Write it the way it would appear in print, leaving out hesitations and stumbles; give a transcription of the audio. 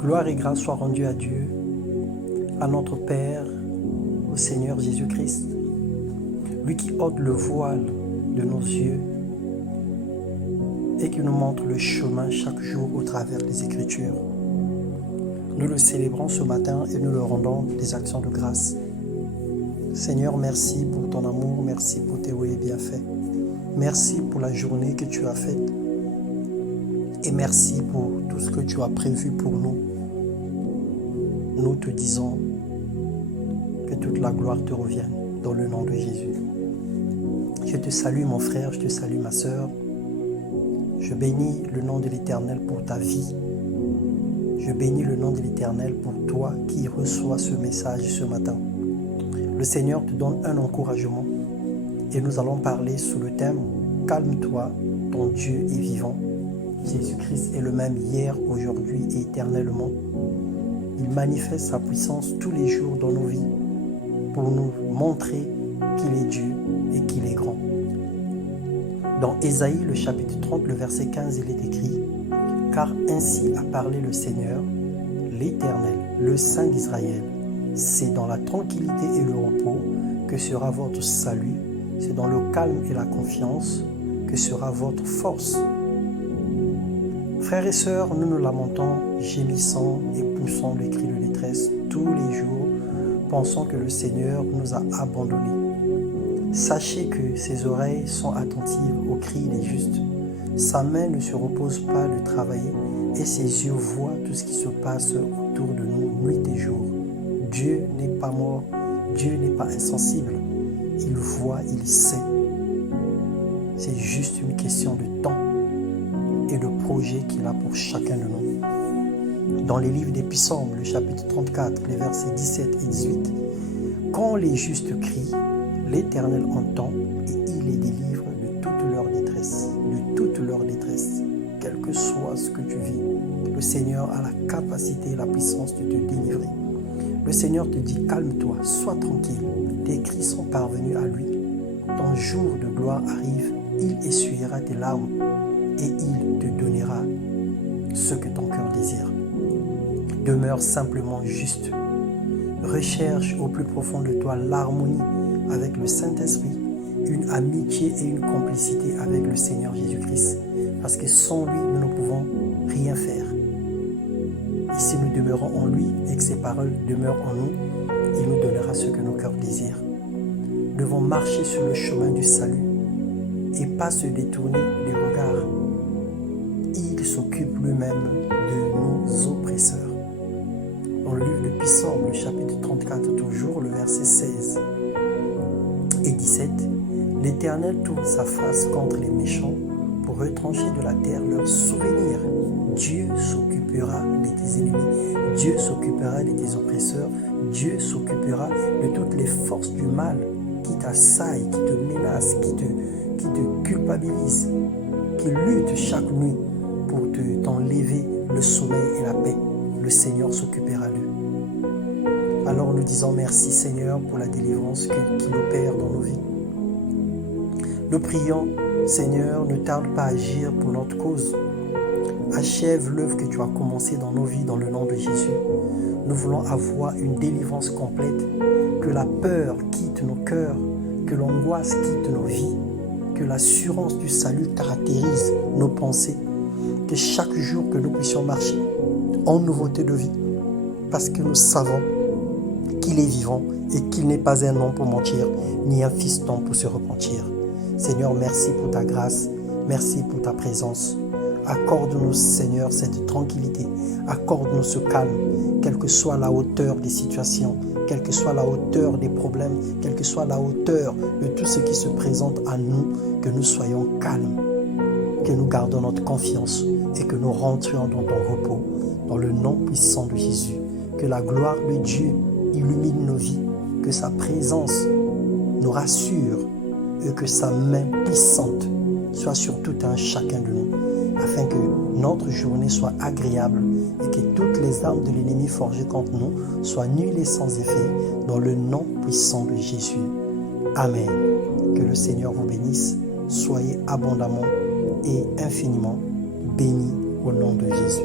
Gloire et grâce soient rendues à Dieu, à notre Père, au Seigneur Jésus-Christ, lui qui ôte le voile de nos yeux et qui nous montre le chemin chaque jour au travers des Écritures. Nous le célébrons ce matin et nous le rendons des actions de grâce. Seigneur, merci pour ton amour, merci pour tes hauts et bienfaits. Merci pour la journée que tu as faite et merci pour tout ce que tu as prévu pour nous. Nous te disons que toute la gloire te revienne dans le nom de Jésus. Je te salue mon frère, je te salue ma sœur. Je bénis le nom de l'Éternel pour ta vie. Je bénis le nom de l'Éternel pour toi qui reçois ce message ce matin. Le Seigneur te donne un encouragement et nous allons parler sous le thème « Calme-toi, ton Dieu est vivant ». Jésus-Christ est le même hier, aujourd'hui et éternellement. Il manifeste sa puissance tous les jours dans nos vies pour nous montrer qu'il est Dieu et qu'il est grand. Dans Ésaïe, le chapitre 30, le verset 15, il est écrit « Car ainsi a parlé le Seigneur, l'Éternel, le Saint d'Israël. C'est dans la tranquillité et le repos que sera votre salut. C'est dans le calme et la confiance que sera votre force. » Frères et sœurs, nous nous lamentons, gémissons et poussons les cris de détresse tous les jours, pensant que le Seigneur nous a abandonnés. Sachez que ses oreilles sont attentives aux cris des justes. Sa main ne se repose pas de travailler et ses yeux voient tout ce qui se passe autour de nous nuit et jour. Dieu n'est pas mort, Dieu n'est pas insensible. Il voit, il sait. C'est juste une question de temps et de projet qu'il a pour chacun de nous. Dans les livres des Psaumes, le chapitre 34, les versets 17 et 18, « Quand les justes crient, l'Éternel entend et il les délivre de toute leur détresse. » De toute leur détresse. Quel que soit ce que tu vis, le Seigneur a la capacité et la puissance de te délivrer. Le Seigneur te dit, calme-toi, sois tranquille. Tes cris sont parvenus à lui. Ton jour de gloire arrive, il essuiera tes larmes et il te donnera ce que ton cœur désire. Demeure simplement juste. Recherche au plus profond de toi l'harmonie avec le Saint-Esprit, une amitié et une complicité avec le Seigneur Jésus-Christ. Parce que sans lui, nous ne pouvons rien faire. Et si nous demeurons en lui et que ses paroles demeurent en nous, il nous donnera ce que nos cœurs désirent. Nous devons marcher sur le chemin du salut et pas se détourner des regards. Il s'occupe lui-même de nos oppresseurs. Dans le livre de Psaume, le chapitre 34, toujours, le verset 16 et 17, « L'Éternel tourne sa face contre les méchants pour retrancher de la terre leurs souvenirs. Dieu s'occupera de tes ennemis, Dieu s'occupera de tes oppresseurs, Dieu s'occupera de toutes les forces du mal qui t'assaillent, qui te menacent, qui te culpabilisent, qui luttent chaque nuit pour t'enlever le sommeil et la paix. Le Seigneur s'occupera d'eux. » Alors nous disons merci Seigneur pour la délivrance qu'il opère dans nos vies. Nous prions, Seigneur, ne tarde pas à agir pour notre cause. Achève l'œuvre que tu as commencée dans nos vies dans le nom de Jésus. Nous voulons avoir une délivrance complète, que la peur quitte nos cœurs, que l'angoisse quitte nos vies, que l'assurance du salut caractérise nos pensées, que chaque jour que nous puissions marcher en nouveauté de vie, parce que nous savons qu'il est vivant et qu'il n'est pas un homme pour mentir, ni un fiston pour se repentir. Seigneur, merci pour ta grâce, merci pour ta présence. Accorde-nous, Seigneur, cette tranquillité, accorde-nous ce calme, quelle que soit la hauteur des situations, quelle que soit la hauteur des problèmes, quelle que soit la hauteur de tout ce qui se présente à nous, que nous soyons calmes, que nous gardons notre confiance et que nous rentrions dans ton repos, dans le nom puissant de Jésus. Que la gloire de Dieu illumine nos vies, que sa présence nous rassure et que sa main puissante soit sur tout un chacun de nous, afin que notre journée soit agréable et que toutes les armes de l'ennemi forgées contre nous soient nulles et sans effet, dans le nom puissant de Jésus. Amen. Que le Seigneur vous bénisse. Soyez abondamment et infiniment bénis au nom de Jésus.